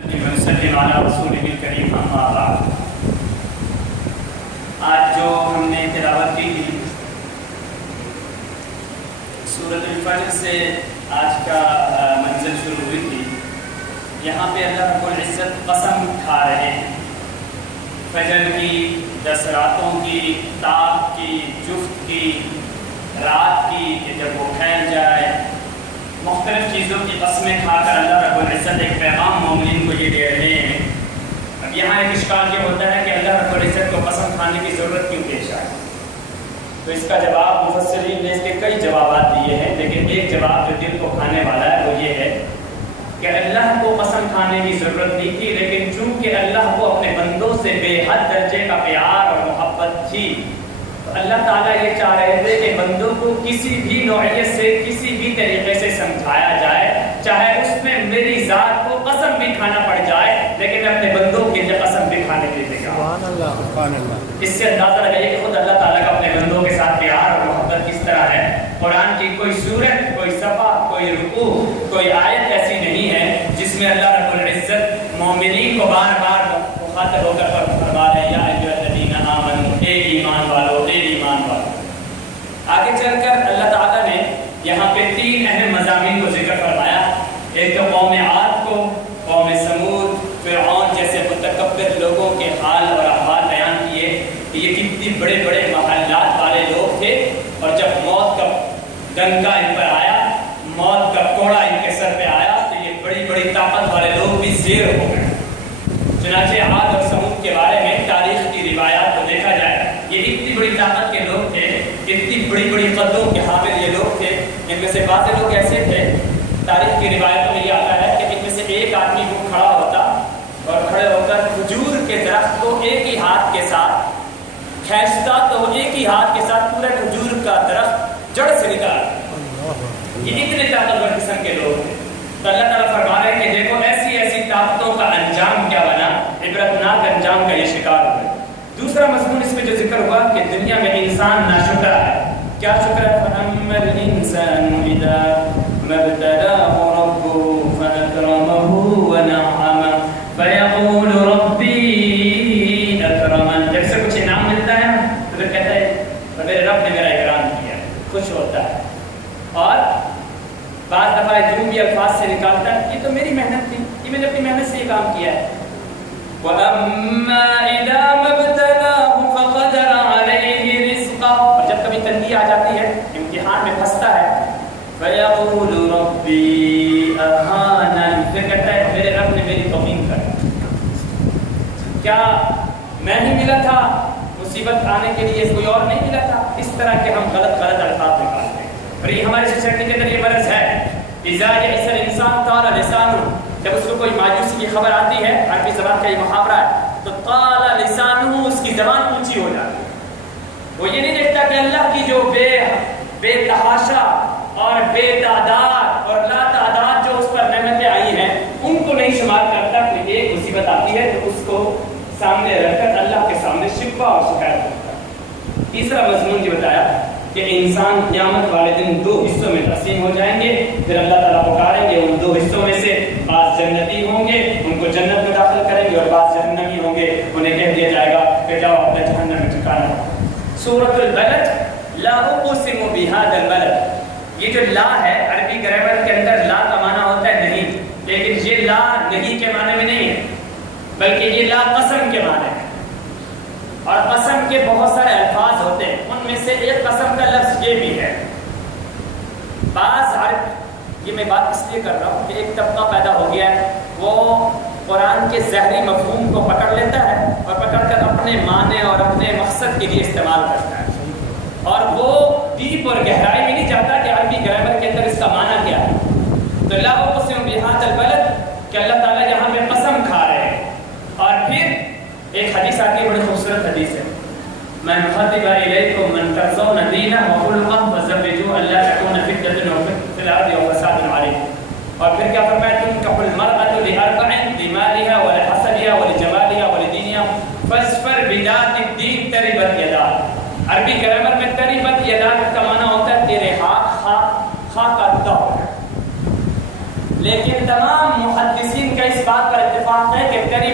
آج جو ہم نے تلاوت کی تھی سورۃ الفجر سے آج کا منزل شروع ہوئی تھی. یہاں پہ اللہ رب العزت قسم کھا رہے ہیں فجر کی، 10 راتوں کی، تاک کی، جفت کی، رات کی کہ جب وہ پھیل جائے، مختلف چیزوں کی قسمیں کھا کر اللہ رب العزت ایک پیغام مومنین کو یہ دے رہے ہیں. اب یہاں ایک اشکال یہ ہوتا ہے کہ اللہ رب العزت کو قسم کھانے کی ضرورت کیوں پیش آئی؟ تو اس کا جواب مفسرین نے اس کے کئی جوابات دیے ہیں، لیکن ایک جواب جو دل کو کھانے والا ہے وہ یہ ہے کہ اللہ کو قسم کھانے کی ضرورت نہیں تھی، لیکن چونکہ اللہ کو اپنے بندوں سے بے حد درجے کا پیار اور محبت تھی تو اللہ تعالیٰ یہ چاہ رہے تھے کہ بندوں کو کسی بھی نوعیت سے، کسی بھی طریقے سے سمجھایا جائے، چاہے اس میں میری ذات کو قسم بھی کھانا پڑ جائے، لیکن اپنے بندوں کے لیے قسم بھی کھانے کے لیے کہا. سبحان اللہ، سبحان اللہ. اس سے اندازہ لگائیے کہ خود اللہ تعالیٰ کا اپنے بندوں کے ساتھ پیار اور محبت کس طرح ہے. قرآن کی کوئی سورت، کوئی صفحہ، کوئی رکوع، کوئی آیت ایسی نہیں ہے جس میں اللہ رب العزت مومنین کو بار بار مخاطب ہو کر فرما رہے ہیں یا ایھا الذین آمنوا، اے ایمان والو، اے ایمان والو. آگے چل کر اللہ تعالیٰ نے یہاں پہ 3 اہم مضامین کو ذکر فرمایا. ایک تو قوم عاد کو، قوم سمود، فرعون جیسے متکبر لوگوں کے حال اور احوال بیان کیے کہ یہ کتنی بڑے بڑے محلات والے لوگ تھے، اور جب موت کا ڈنکا ان پر آیا، موت کا کوڑا ان کے سر پہ آیا تو یہ بڑی بڑی طاقت والے لوگ بھی زیر ہو گئے. چنانچہ عاد اور سمود کے بارے میں تاریخ کی روایات کو دیکھا جائے، یہ اتنی بڑی طاقت کے لوگ تھے، اتنی بڑی بڑی قدروں کے حامل یہ لوگ تھے. ان میں سے بعض لوگ ایسے تھے، تاریخ کی روایتوں میں یہ آتا ہے کہ ان میں سے ایک آدمی وہ کھڑا ہوتا اور کھڑے ہو کر کھجور کے درخت کو ایک ہی ہاتھ کے ساتھ کھینچتا تو ایک ہی ہاتھ کے ساتھ پورے کھجور کا درخت جڑ سے نکال. یہ اتنے طاقتور قسم کے لوگ تھے. تو اللہ تعالیٰ فرما رہے ہیں کہ دیکھو ایسی ایسی طاقتوں کا انجام کیا بنا، عبرتناک انجام کا یہ شکار ہوئے. دوسرا مضمون اس میں جو ذکر ہوا کہ دنیا میں انسان ناشکرا ہے. کیا شکر ہے؟ فَأَمَّا الْإِنسَانُ إِذَا مَا ابْتَلَاهُ رَبُّهُ فَأَكْرَمَهُ وَنَعَّمَهُ فَيَقُولُ رَبِّي أَكْرَمَنِ. جب سے کچھ انعام ملتا ہے تو پھر کہتا ہے میرے رب نے میرا اکرام کیا، خوش ہوتا ہے. اور بعض دفعہ جنوبی الفاظ سے نکالتا ہے یہ تو میری محنت تھی، یہ میں نے اپنی محنت سے یہ کام کیا ہے. وَأَمَّا إِذَا مَا ابْتَلَاهُ فَقَدَرَ عَلَيْهِ رِزْقَهُ. اور جب کبھی تنگی آ جاتی ہے، امتحان میں پھنستا ہے، فَيَقُولُ رَبِّي أَهَانَنِ. پھر کہتا ہے میرے رب نے میری توہین کر. کیا میں ہی ملا تھا مصیبت آنے کے لیے، کوئی اور نہیں ملا تھا؟ اس طرح کے ہم غلط الفاظ نکالتے ہیں، اور یہ ہماری سوسائٹی کے اندر یہ مرض ہے. اِذَا يَئِسَ الْإِنسَانُ طَالَ لِسَانُهُ. جب اس کو کوئی مایوسی کی خبر آتی ہے، عربی زبان کا یہ محاورہ ہے، تو طَالَ لِسَانُهُ، اس کی زبان اونچی ہو جاتی ہے. وہ یہ نہیں دیکھتا کہ اللہ کی جو بے تحاشا اور بے تعداد اور لا تعداد جو اس پر نعمتیں آئی ہیں ان کو نہیں شمار کرتا. کوئی ایک مصیبت آتی ہے تو اس کو سامنے رکھ کر اللہ کے سامنے شکوہ اور شکایت کرتا ہے. تیسرا مضمون یہ بتایا کہ انسان قیامت والے دن 2 حصوں میں تقسیم ہو جائیں گے. پھر اللہ تعالیٰ پکاریں گے، ان 2 حصوں میں سے بعض جنتی ہوں گے، ان کو جنت میں داخل کریں گے، اور بعض جہنمی ہوں گے، انہیں کہہ دیا جائے گا کہ جاؤ اپنے جہنم میں ٹھکانا. سورۃ البلد، لا اقسم بہذا البلد. یہ جو لا ہے عربی گرامر کے اندر لا کا معنی ہوتا ہے نہیں، لیکن یہ لا نہیں کے معنی میں نہیں ہے، بلکہ یہ لا قسم کے معنی ہے. اور قسم کے بہت سارے الفاظ ہوتے ہیں، ان میں سے ایک قسم کا لفظ یہ بھی ہے. بعض یہ میں بات اس لیے کر رہا ہوں کہ ایک طبقہ پیدا ہو گیا ہے، وہ قرآن کے ظاہری مفہوم کو پکڑ لیتا ہے اور پکڑ کر اپنے معنی اور اپنے مقصد کے لیے استعمال کرتا ہے، اور وہ ڈیپ اور گہرائی میں نہیں جاتا کہ عربی گرامر کے اندر اس کا معنی کیا ہے. تو لا اقسم بہذا البلد کہ اللہ تعالیٰ یہاں پہ قسم کھا رہے ہیں. اور پھر ایک حدیث آتی ہے، بڑی خوبصورت حدیث ہے، من خطب الیکم من ترضون دینہ وخلقہ فزوجوہ الا تکون فتنة فی الارض وفساد عریض. اور پھر کیا فرمایا، تنکح المرأة لأربع لمالها ولحسبها ولجمالها ولدینها فاظفر بذات الدین تربت یداک. عربی گرامر میں تربت یداک کا معنی ہوتا ہے تیرے ہاتھ خاک کا دو. لیکن تمام محدثین کا اس بات پر اتفاق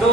2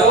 2,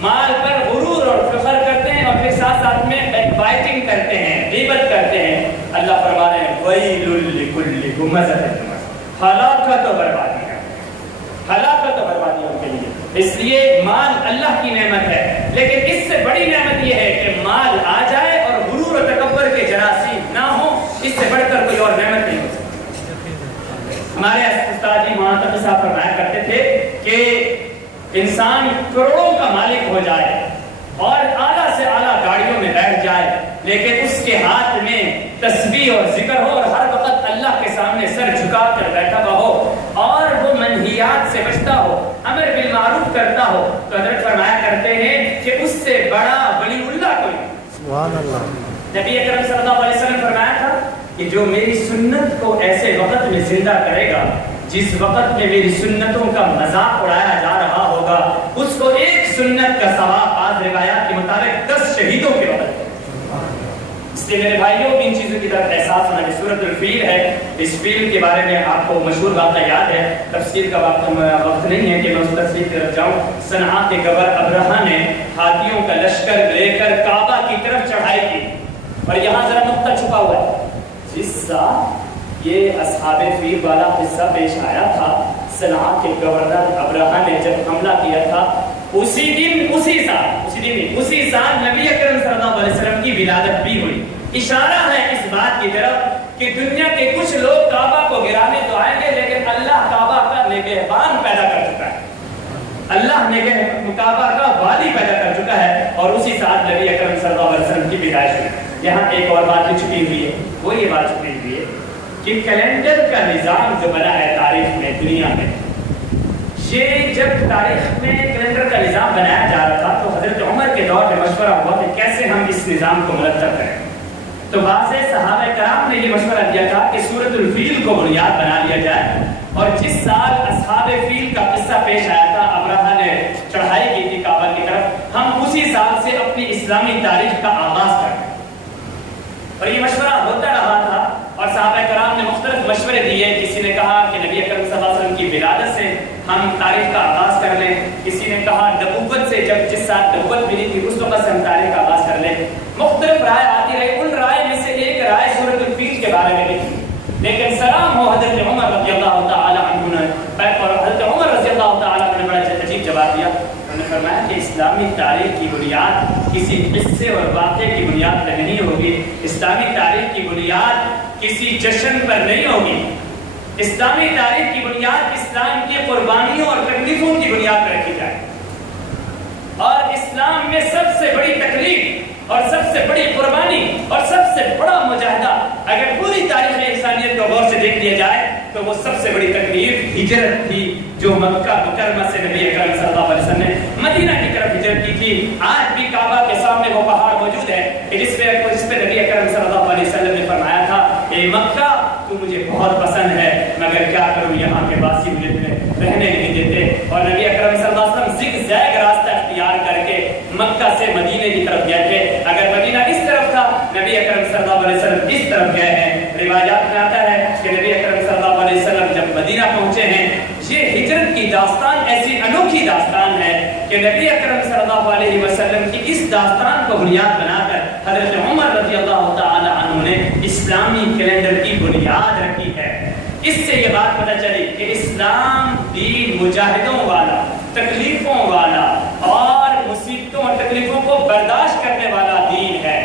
مال پر غرور اور فخر کرتے ہیں اور پھر ساتھ ساتھ میں بیک بائٹنگ کرتے ہیں، غیبت کرتے ہیں، اللہ فرما رہے ہیں ویل لکل ہمزۃ لمزہ، ہلاکت و بربادی ہے، ہلاکت و بربادی ان کے لیے۔ اس لیے مال اللہ کی نعمت ہے، لیکن اس سے بڑی نعمت یہ ہے کہ مال آ جائے اور غرور و تکبر کے جراثیم نہ ہو، اس سے بڑھ کر کوئی اور نعمت نہیں ہو سکتی۔ ہمارے استاد جی مولانا صاحب فرمایا کرتے تھے کہ انسان کروڑوں کا مالک ہو جائے اور اعلیٰ سے اعلیٰ گاڑیوں میں بیٹھ جائے، لیکن اس کے ہاتھ میں تسبیح اور ذکر ہو اور ہر وقت اللہ کے سامنے سر جھکا کر بیٹھا ہوا ہو اور وہ منہیات سے بچتا ہو، امر بالمعروف کرتا ہو، تو حضرت فرمایا کرتے ہیں کہ اس سے بڑا ولی اللہ کوئی۔ سبحان اللہ۔ نبی اکرم صلی اللہ علیہ وسلم فرمایا تھا کہ جو میری سنت کو ایسے وقت میں زندہ کرے گا جس وقت میں میری سنتوں کا مذاق اڑایا جا رہا ہوگا، اس کو ایک سنت کا ثواب بعض روایات کے مطابق 10 شہیدوں کے وقت۔ اس لیے میرے بھائیوں ان چیزوں کی طرف احساس ہونا کہ سورۃ الفیل ہے، اس فیل کے بارے میں آپ کو مشہور واقعہ یاد ہے، تفسیر کا وقت نہیں ہے کہ میں اس تفسیر کی طرف جاؤں۔ صنعاء کے گورنر ابرہہ نے ہاتھیوں کا لشکر لے کر کعبہ کی طرف چڑھائی کی، اور یہاں ذرا نقطہ چھپا ہوا ہے، جس سال یہ اصحاب فیل والا قصہ پیش آیا تھا، صنعاء کے گورنر ابرہہ نے جب حملہ کیا تھا، اسی سال نبی اکرم صلی اللہ علیہ وسلم کی ولادت بھی ہوئی۔ اشارہ ہے اس بات کی طرف کہ دنیا کے کچھ لوگ کعبہ کو گرانے تو آئیں گے، لیکن اللہ کعبہ کا نگہبان پیدا کر چکا ہے، اللہ کعبہ کا والی پیدا کر چکا ہے، اور اسی ساتھ نبی اکرم صلی اللہ علیہ وسلم کی پیدائش ہوئی۔ یہاں ایک اور بات بھی چھپی ہوئی ہے، وہ یہ بات چھپی ہوئی ہے کہ کیلنڈر کا نظام جو بنا ہے تاریخ میں، دنیا میں، یہ جب تاریخ میں کیلنڈر کا نظام بنایا جا رہا تھا تو حضرت عمر کے دور میں مشورہ ہوا کہ کیسے ہم اس نظام کو مرتب کریں، تو بعض صحابہ کرام نے یہ مشورہ دیا تھا کہ سورۃ الفیل کو بنیاد بنا لیا جائے، اور جس سال اصحاب فیل کا قصہ پیش آیا تھا، ابرہہ نے چڑھائی کی تھی کعبہ کی طرف، ہم اسی سال سے اپنی اسلامی تاریخ کا آغاز کریں۔ اور یہ مشورہ ہوتا رہا تھا، اور صحابہ کرام نے مختلف مشورے دیے، کسی نے کہا کہ نبی اکرم صلی اللہ علیہ وسلم کی ولادت سے ہم تاریخ کا آغاز کر لیں، کسی نے کہا نبوت سے، جس سال نبوت ملی تھی اس وقت سے ہم تاریخ کا آغاز کر لیں۔ مختلف رائے آتی رہی، ان رائے میں سے ایک رائے سورۃ الفیل کے بارے میں بھی تھی، لیکن سلام ہو حضرت عمر رضی اللہ تعالی عنہ نے، اور حضرت عمر رضی اللہ تعالی عنہ نے بڑا عجیب جواب دیا۔ انہوں نے فرمایا کہ اسلامی تاریخ کی بنیاد کسی قصے اور واقعے کی بنیاد پر نہیں ہوگی، اسلامی تاریخ کی بنیاد کسی جشن پر نہیں ہوگی، اسلامی تاریخ کی بنیاد اسلام کی قربانیوں اور تکلیفوں کی بنیاد پر رکھی جائے، اور اسلام میں سب سے بڑی تکلیف اور سب سے بڑی قربانی اور سب سے بڑا مجاہدہ اگر پوری تاریخ انسانیت کو غور سے دیکھ لیا جائے تو وہ سب سے بڑی تکلیف ہجرت تھی، جو مکہ مکرمہ سے نبی اکرم صلی اللہ علیہ وسلم نے مدینہ کی طرف ہجرت کی تھی۔ آج بھی کعبہ کے سامنے وہ پہاڑ موجود ہے کہ جس پہ نبی اکرم صلی اللہ علیہ وسلم نے فرمایا تھا، اے مکہ تو مجھے بہت پسند ہے، مگر کیا کروں یہاں کے واسی مجھے رہنے نہیں دیتے، اور نبی اکرم صلی اللہ علیہ وسلم زگ زیگ راستہ اختیار کر کے مکہ سے مدینے کی طرف گئے تھے۔ اگر مدینہ اس طرف تھا، نبی اکرم صلی اللہ علیہ وسلم اس طرف گئے ہیں۔ روایات میں آتا ہے کہ نبی اکرم صلی اللہ علیہ وسلم جب مدینہ پہنچے ہیں، یہ ہجرت کی داستان ایسی انوکھی داستان ہے کہ نبی اکرم صلی اللہ علیہ وسلم کی اس داستان کو بنیاد بنا کر حضرت عمر رضی اللہ تعالی عنہ نے اسلامی کیلنڈر کی بنیاد رکھی ہے۔ اس سے یہ بات پتہ چلی کہ اسلام دین مجاہدوں والا، تکلیفوں والا اور مصیبتوں اور تکلیفوں کو برداشت کرنے والا دین ہے۔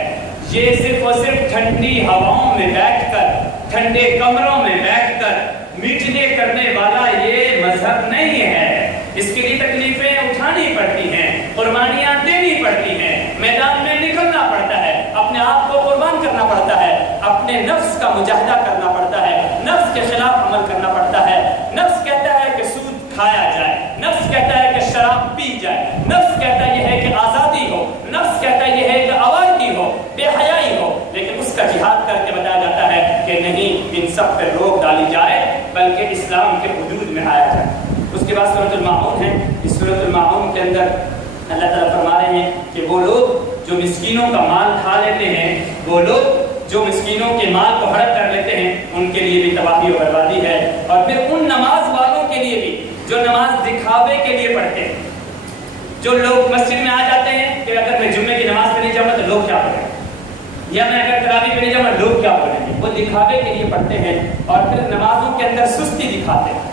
یہ صرف اور صرف ٹھنڈی ہواؤں میں بیٹھ کر، ٹھنڈے کمروں میں بیٹھ کر میٹنے کرنے والا یہ مذہب نہیں ہے۔ اس کے لیے تکلیفیں اٹھانی پڑتی ہیں، قربانیاں دینی پڑتی ہیں، میدان میں نکلنا پڑتا ہے، اپنے آپ کو قربان کرنا پڑتا ہے، اپنے نفس کا مجاہدہ کرنا پڑتا ہے، نفس کے خلاف عمل کرنا پڑتا ہے۔ نفس کہتا ہے کہ سود کھایا جائے، نفس کہتا ہے کہ شراب پی جائے، نفس کہتا یہ ہے کہ آزادی ہو، نفس کہتا یہ ہے کہ آوارگی ہو، بے حیائی ہو، لیکن اس کا جہاد کر کے بتایا جاتا ہے کہ نہیں، ان سب پر روک ڈالی جائے بلکہ اسلام کے حدود میں آیا جائے۔ اس کے بعد سورۃ الماعون ہے۔ اس سورۃ الماعون کے اندر اللہ تعالیٰ فرما رہے ہیں کہ وہ لوگ جو مسکینوں کا مال کھا لیتے ہیں، وہ لوگ جو مسکینوں کے مال کو ہڑپ کر لیتے ہیں، ان کے لیے بھی تباہی و بربادی ہے۔ اور پھر ان نماز والوں کے لیے بھی جو نماز دکھاوے کے لیے پڑھتے ہیں، جو لوگ مسجد میں آ جاتے ہیں کہ اگر میں جمعے کی نماز پہ نہیں جاؤں گا تو لوگ کیا پڑھیں گے، یا میں اگر تراویح پہ نہیں جاؤں گا لوگ کیا پڑھیں گے، وہ دکھاوے کے لیے پڑھتے ہیں اور پھر نمازوں کے اندر سستی دکھاتے ہیں.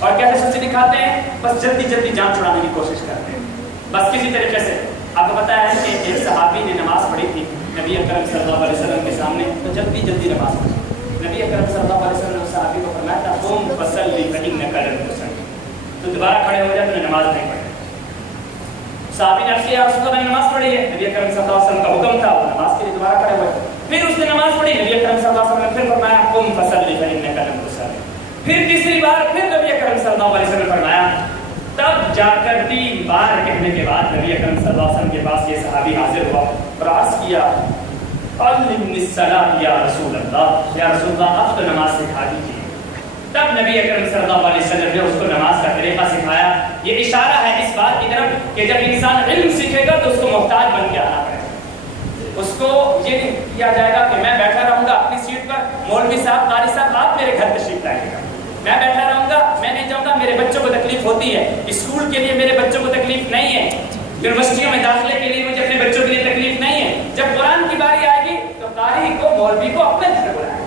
اور کیسے سستی دکھاتے ہیں؟ بس جلدی جلدی جان چھڑانے کی کوشش کرتے ہیں. بس کسی طریقے سے آپ کو پتا ہے کہ ایک صحابی نے نماز پڑھی تھی نبی اکرم صلی اللہ علیہ وسلم کے سامنے، تو جلدی جلدی نماز پڑھی. نبی اکرم صلی اللہ علیہ وسلم نے اس صحابی کو فرمایا تھا قم فصلی فإنک لم تصلی، تو دوبارہ کھڑے ہو جائے تو نے نماز نہیں پڑھی. صحابی نے عرض کیا یا رسول اللہ میں نماز پڑھی ہے، نبی اکرم صلی اللہ علیہ وسلم کا حکم تھا وہ نماز کے لیے دوبارہ کھڑے ہوئے. پھر اس نے نماز پڑھی، نبی اکرم صلی اللہ علیہ وسلم نے پھر فرمایا قم فصلی فإنک لم تصلی. پھر تیسری بار پھر نبی اکرم صلی اللہ علیہ وسلم نے فرمایا. تب جا کر 3 بار کہنے کے بعد نبی اکرم صلی اللہ علیہ وسلم کے پاس یہ صحابی حاضر ہوا اور عرض کیا علمنی الصلاۃ یا رسول اللہ، یا رسول اللہ آپ تو نماز سکھا دیجیے. تب نبی اکرم صلی اللہ علیہ وسلم نے اس کو نماز کا طریقہ سکھایا. یہ اشارہ ہے اس بات کی طرف کہ جب انسان علم سیکھے گا تو اس کو محتاج بن کے آنا پڑے گا. اس کو یہ نہیں کیا جائے گا کہ میں بیٹھا رہوں گا اپنی سیٹ پر، مولوی صاحب قاری صاحب آپ میرے گھر تشریف لائیے گا، میں بیٹھا رہوں گا، میں نہیں چاہوں گا، میرے بچوں کو تکلیف ہوتی ہے، اسکول کے لیے میرے بچوں کو تکلیف نہیں ہے، یونیورسٹیوں میں داخلے کے لیے مجھے اپنے بچوں کے لیے تکلیف نہیں ہے. جب قرآن کی باری آئے گی تو قاری کو مولوی کو اپنے گھر بلائیں.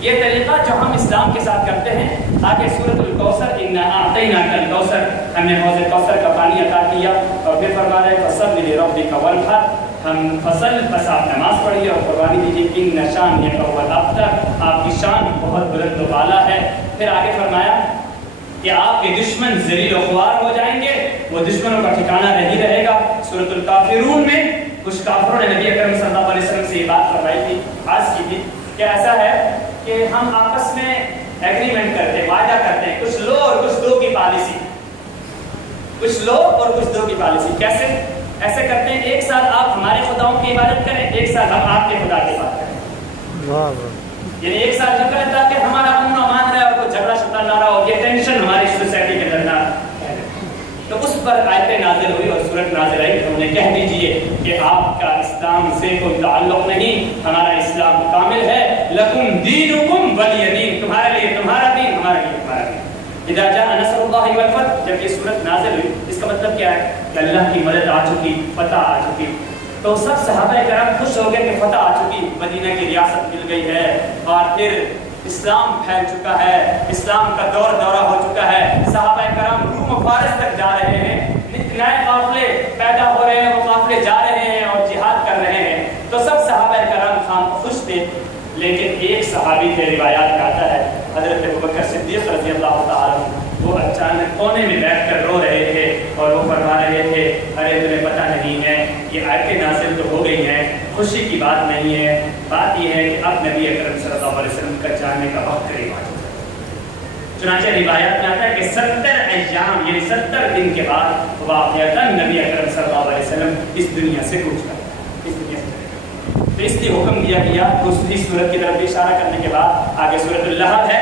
یہ طریقہ جو ہم اسلام کے ساتھ کرتے ہیں. آگے سورۃ الکوثر انا اعطیناک الکوثر، ہم نے حوض کوثر کا پانی عطا کیا اور پھر فرما رہے فصل لربک وانحر، ہم فصل پس آپ نماز پڑھیے اور قربانی دیجیے ان شانک هو الابتر، آپ کی شان بہت بلند و بالا ہے. پھر آگے فرمایا کہ آپ کے دشمن ذلیل و خوار ہو جائیں گے، وہ دشمنوں کا ٹھکانہ نہیں رہے گا. سورۃ الکافرون میں کچھ کافروں نے نبی اکرم صلی اللہ علیہ وسلم سے یہ بات فرمائی تھی، عرض کی تھی کہ ایسا ہے کہ ہم آپس میں ایگریمنٹ کرتے ہیں، وعدہ کرتے ہیں، کچھ لو اور کچھ دو کی پالیسی، کچھ لو اور کچھ دو کی پالیسی. کیسے؟ ایسے کرتے ہیں ایک سال آپ ہمارے خداؤں کی عبادت کریں، ایک سال ہم آپ کے خدا کی عبادت کریں. یعنی ایک سال جب کریں تاکہ ہمارا امن و امان رہے اور کوئی جھگڑا شگڑا نہ رہا اور یہ ٹینشن ہماری سوسائٹی کے اندر نہ رہے. تو اس پر آیتیں نازل ہوئی اور سورت نازل آئی کہ انہیں کہہ دیجئے کہ آپ کا اسلام سے کوئی تعلق نہیں، ہمارا اسلام کامل ہے. لکم دینکم ولی دین، تمہارے لیے تمہارا دین، ہمارے لیے ہمارا دین. اذا جاء نصر اللہ والفتح، جب یہ سورت نازل ہوئی اس کا مطلب کیا ہے کہ اللہ کی مدد آ چکی، فتح آ چکی. تو سب صحابہ کرام خوش ہو گئے کہ فتح آ چکی، مدینہ کی ریاست مل گئی ہے اور پھر اسلام پھیل چکا ہے، اسلام کا دورہ ہو چکا ہے. صحابہ کرام روم و فارس تک جا رہے ہیں، نئے قافلے پیدا ہو رہے ہیں، وہ قافلے جا رہے ہیں اور جہاد کر رہے ہیں. تو سب صحابہ کرام خام خوش تھے. لیکن ایک صحابی کے روایات میں آتا ہے حضرت ابوبکر صدیق رضی اللہ تعالیٰ عنہ، وہ اچانک کونے میں بیٹھ کر رو رہے تھے اور وہ فرما رہے تھے ارے تمہیں پتہ نہیں ہے یہ آیتیں نازل تو ہو گئی ہیں، خوشی کی بات نہیں ہے، بات یہ ہے کہ اب نبی اکرم صلی اللہ علیہ وسلم کا جانے کا وقت قریب آ چکا ہے. چنانچہ روایات میں آتا ہے کہ 70 ایام یعنی 70 دن کے بعد واقعتاً نبی اکرم صلی اللہ علیہ وسلم اس دنیا سے کوچ کر اس دنیا سے. تو اس لیے حکم دیا گیا دوسری صورت کی طرف اشارہ کرنے کے بعد آگے سورۃ اللہب ہے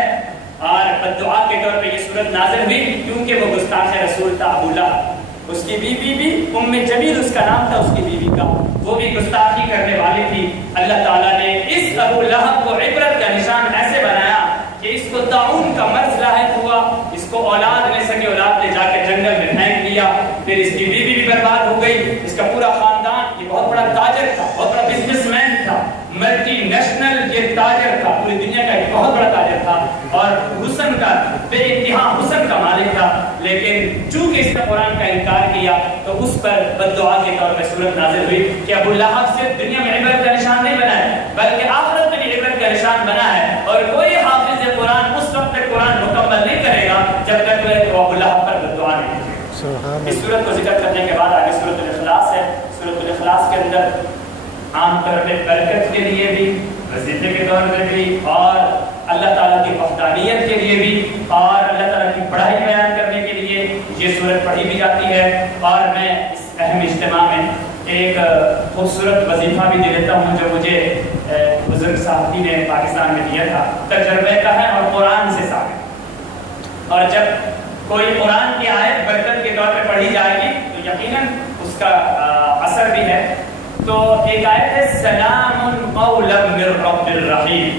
اور بددعا کے طور پہ یہ صورت نازل ہوئی کیونکہ وہ گستاخ رسول تھا ابو لہب. اس کی بیوی بھی ام جمیل اس کا نام تھا اس کی بیوی کا، وہ بھی گستاخی کرنے والی تھی. اللہ تعالیٰ نے اس ابو لہب کو عبرت کا نشان ایسے بنایا کہ اس کو طاعون کا مرض لاحق ہوا، اس کو اولاد میں سگی اولاد لے جا کے جنگل میں پھینک دیا. پھر اس کی بیوی بھی برباد ہو گئی، اس کا پورا خاندان، یہ بہت بڑا تاجر تھا، بہت بڑا بزنس مین تھا، ملٹی نیشنل یہ تاجر تھا، پوری دنیا کا ایک بہت بڑا تاجر تھا اور حسن کا بے انتہا حسن کا مالک تھا. لیکن چونکہ اس نے قرآن کا انکار کیا تو اس پر بددعا کے طور پر صورت نازل ہوئی کہ ابو لہب صرف دنیا میں عبرت کا نشان نہیں بنا ہے بلکہ آخرت میں بھی عبرت کا نشان بنا ہے. اور کوئی حافظ قرآن اس وقت تک قرآن مکمل نہیں کرے گا جب تک وہ ابو لہب پر بددعا نہیں کرے. اس صورت کو ذکر کرنے کے بعد آگے سورۃ الاخلاص ہے. سورۃ الاخلاص کے اندر عام طور پہ برکت کے لیے بھی، وظیفے کے طور پہ بھی اور اللہ تعالیٰ کی وحدانیت کے لیے بھی اور اللہ تعالیٰ کی بڑائی بیان کرنے کے لیے یہ سورت پڑھی بھی جاتی ہے. اور میں اس اہم اجتماع میں ایک خوبصورت وظیفہ بھی دے دیتا ہوں جو مجھے بزرگ صاحب نے پاکستان میں دیا تھا. تجربے کا ہے اور قرآن سے ثابت. اور جب کوئی قرآن کی آیت برکت کے طور پہ پڑھی جائے گی تو یقیناً اس کا اثر بھی ہے. تو ایک آیت ہے سلام قولا من رب الرحیم،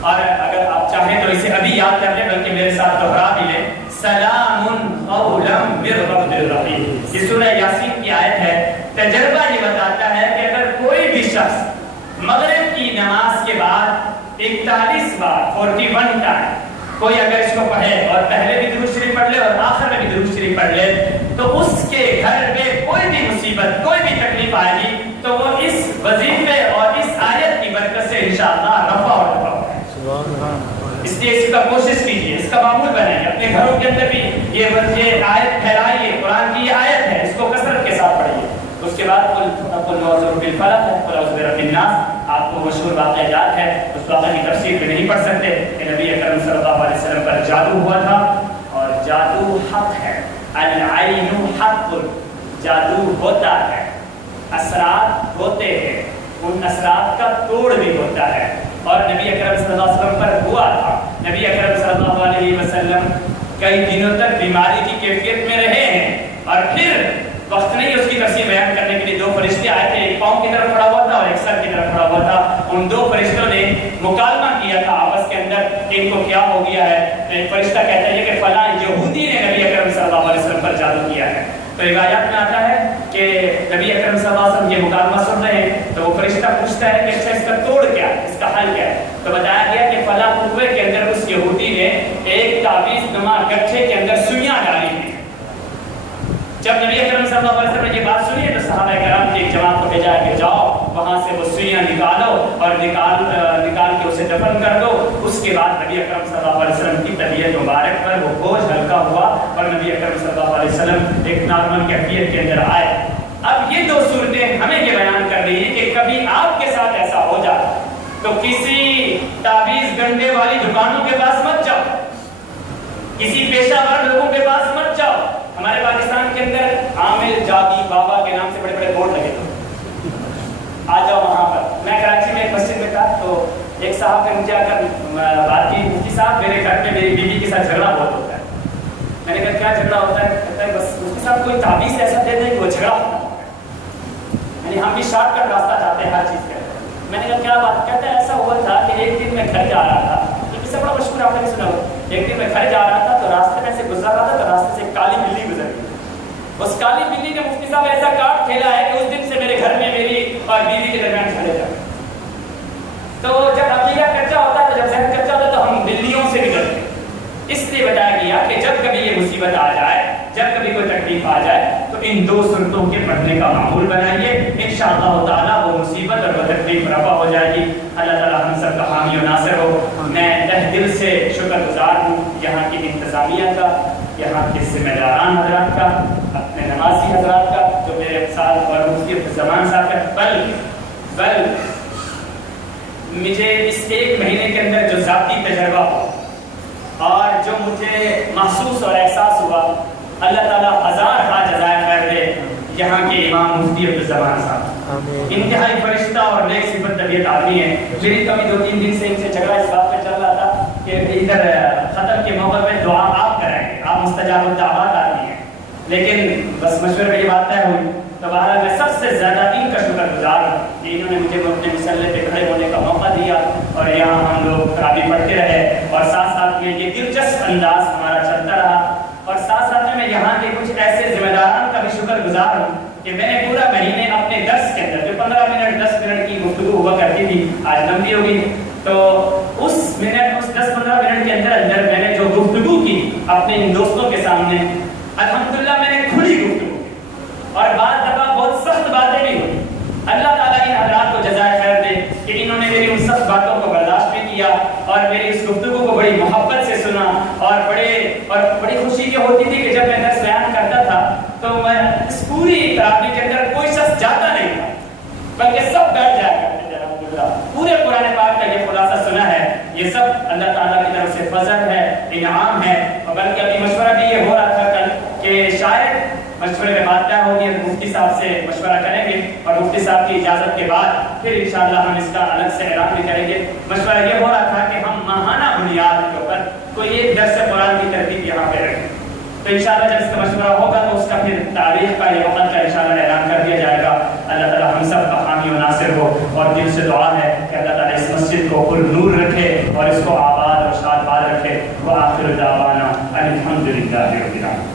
اور اگر آپ چاہیں تو اسے ابھی یاد کر لیں بلکہ میرے ساتھ دوہرا بھی لیں. سلام قولا من رب الرحیم. یہ سورہ یاسین کی آیت ہے. تجربہ یہ بتاتا ہے کہ اگر کوئی بھی شخص مغرب کی نماز کے بعد 41 بار 41 ٹائم کوئی اگر اس کو پڑھے اور پہلے بھی درود شریف پڑھ لے اور آخر میں بھی درود شریف پڑھ لے تو اس کے گھر میں کوئی بھی مصیبت کوئی بھی تکلیف آئے گی تو وہ اس وظیفے اور اس آیت کی برکت سے انشاءاللہ رفع اور دفع ہوگا. اس لیے اس کا کوشش کیجیے, اس کا معمول بنائیے, اپنے گھروں کے اندر بھی یہ آیت پھیلائیے. قرآن کی یہ آیت ہے, اس کو کثرت کے ساتھ پڑھیے. اس کے بعد قل اعوذ بالفلق ہے, قل اعوذ برب الناس. آپ کو مشہور واقعہ یاد ہے, اس واقعہ کی تفسیر بھی نہیں پڑھ سکتے کہ نبی اکرم صلی اللہ علیہ وسلم پر جادو ہوا تھا, اور جادو حق ہے. العین حق, جادو ہوتا ہے, اثرات ہوتے ہیں, ان اثرات کا توڑ بھی ہوتا ہے. اور نبی اکرم صلی اللہ علیہ وسلم پر ہوا تھا. نبی اکرم صلی اللہ علیہ وسلم کئی دنوں تک بیماری کی کیفیت میں رہے ہیں, اور پھر وقت نہیں اس کی تفصیل بیان کرنے کے لیے 2 فرشتے آئے تھے, ایک پاؤں کی طرف کھڑا ہوا تھا اور ایک سر کی طرف کھڑا ہوا تھا. ان 2 فرشتوں نے مکالمہ کیا تھا آپس کے اندر کہ ان کو کیا ہو گیا ہے. ایک فرشتہ کہتا ہے کہ فلاں یہودی نے نبی اکرم صلی اللہ علیہ وسلم پر جادو کیا ہے. تو روایات میں آتا ہے کہ نبی اکرم صلی اللہ علیہ وسلم یہ مکالمہ سن رہے ہیں تو وہ فرشتہ پوچھتا ہے کہ اچھا اس کا توڑ کیا ہے, اس کا حل کیا ہے. تو بتایا گیا کہ فلاں کنویں کے اندر اس یہودی نے ایک تعویذ نما گٹھے کے اندر سوئیاں ڈالی ہیں. جب نبی اکرم صلی اللہ علیہ وسلم نے یہ بات سنی تو صحابہ کرام کی ایک جماعت کو بھیجا کہ جاؤ وہاں سے وہ سوئیاں نکالو اور نکال کے اسے دفن کر دو. اس کے بعد نبی اکرم صلی اللہ علیہ وسلم کی طبیعت مبارک پر وہ بوجھ ہلکا ہوا اور نبی اکرم صلی اللہ علیہ وسلم ایک نارمل کیفیت کے اندر آئے. اب یہ 2 صورتیں ہمیں یہ بیان کر رہی ہیں کہ کبھی آپ کے ساتھ ایسا ہو جائے تو کسی تعویذ گنڈے والی دکانوں کے پاس مت جاؤ, کسی پیشہ ور لوگوں کے پاس مت جاؤ. ہمارے پاکستان کے اندر عامر جابی بابا کے نام سے بڑے بڑے بورڈ لگے تھے, آ جاؤ وہاں پر. میں کراچی میں ایک مسجد میں تھا تو ایک صاحب نے مجھے آ کر بات کی, مفتی صاحب میرے گھر میں میری بیوی کے ساتھ جھگڑا بہت ہوتا ہے. میں نے کہا کیا جھگڑا ہوتا ہے؟ کہتا ہے بس مفتی صاحب کوئی تعویذ ایسا دے دیں کہ وہ جھگڑا ہوتا ہے. یعنی ہم بھی شارٹ کٹ راستہ چاہتے ہیں ہر چیز کے. میں نے کہا کیا بات؟ کہتا ہے ایسا ہوا تھا کہ ایک دن میں گھر جا رہا تھا, یہ سے بڑا مشہور آپ نے سنا ہو. ایک دن میں گھر جا رہا تھا تو راستے میں سے گزر رہا تھا تو راستے سے ایک کالی بلی گزر گئی. اس کالی بلی نے مفتی صاحب ایسا کاٹ کھیلا ہے کہ اس دن سے میرے گھر میں میری اور بیوی کے درمیان جھگڑے جا. تو جب عقیدہ کچا ہوتا ہے تو جب ذہن کچا ہوتا ہے تو ہم بلیوں سے بھی ڈرتے ہیں. اس لیے بتایا گیا کہ جب کبھی یہ مصیبت آ جائے, جب کبھی کوئی تکلیف آ جائے تو ان 2 صورتوں کے پڑھنے کا معمول بنائیے. انشاءاللہ تعالیٰ وہ مصیبت اور وہ تکلیف رفع ہو جائے گی. اللہ تعالیٰ ہم سب کا حامی و ناصر ہو. میں تہ دل سے شکر گزار ہوں یہاں کی انتظامیہ کا, یہاں کے ذمہ داران حضرات کا, اپنے نمازی حضرات کا جو میرے ساتھ اور مفتی زمان صاحب کا. بل مجھے اس 1 مہینے کے اندر جو ذاتی تجربہ ہوا اور جو مجھے محسوس اور احساس ہوا, اللہ تعالیٰ 1000 جزائے خیر دے یہاں کے امام مفتی عبدالزمان صاحب. انتہائی فرشتہ اور نیک صفت طبیعت آدمی ہے. میری کبھی 2-3 دن سے ان سے جھگڑا اس بات پہ چل رہا تھا کہ ادھر ختم کے موقع پہ دعا آپ کرائیں, آپ مستجاب الدعوات آدمی ہیں, لیکن بس مشورے میں یہ بات طے ہوئی. تو بہرحال میں سب سے زیادہ ان کا شکر گزار ہوں کہ انہوں نے مجھے اپنے مسئلے پہ کھڑے ہونے کا موقع دیا اور یہاں ہم لوگ تراوی پڑھتے رہے اور ساتھ ساتھ میں یہ دلچسپ انداز ہمارا چلتا رہا. اور ساتھ ساتھ میں یہاں کے کچھ ایسے ذمہ داران کا بھی شکر گزار ہوں کہ میں نے پورا مہینے اپنے درس کے اندر جو 15 منٹ 10 منٹ کی گفتگو ہوا کرتی تھی آج لمبی ہو گئی, تو اس 10-15 منٹ کے اندر میں نے جو گفتگو کی اپنے ان دوستوں کے سامنے, الحمدللہ میں نے کھلی گفتگو اور بعض دفعہ بہت سخت باتیں بھی ہوئی. اللہ تعالیٰ ان حضرات کو جزائے خیر دے کہ انہوں نے میری ان سخت باتوں کو برداشت بھی کیا اور میری اس گفتگو کو بڑی محبت سے سنا. اور بڑی خوشی یہ ہوتی تھی کہ جب میں درس بیان کرتا تھا تو میں اس پوری تراویح کے اندر کوئی شخص جاتا نہیں تھا بلکہ سب بیٹھ جایا کرتے تھے. الحمدللہ پورے قرآن پاک کا یہ خلاصہ سنا ہے. یہ سب اللہ تعالیٰ کی طرف سے فضل ہے, انعام ہے. اور بلکہ ابھی مشورہ بھی یہ ہو رہا تھا کل کہ شاید مشورے میں بات کیا ہوگی, مفتی صاحب سے مشورہ کریں گے اور مفتی صاحب کی اجازت کے بعد پھر انشاءاللہ ہم اس کا الگ سے اعلان بھی کریں گے. مشورہ یہ ہو رہا تھا کہ ہم ماہانہ بنیاد کے اوپر کوئی ایک درس قرآن کی ترتیب یہاں پہ رکھیں. تو انشاءاللہ جب اس کا مشورہ ہوگا تو اس کا پھر تاریخ کا یہ وقت کا انشاءاللہ اعلان کر دیا جائے گا. اللہ تعالیٰ ہم سب کا حامی و ناصر ہو اور دل سے دعا ہے کہ اللہ تعالیٰ اس مسجد کو پر نور رکھے اور اس کو آباد اور شاد باد رکھے. رکھے. وآخر دعوانا الحمدللہ رب العالمین.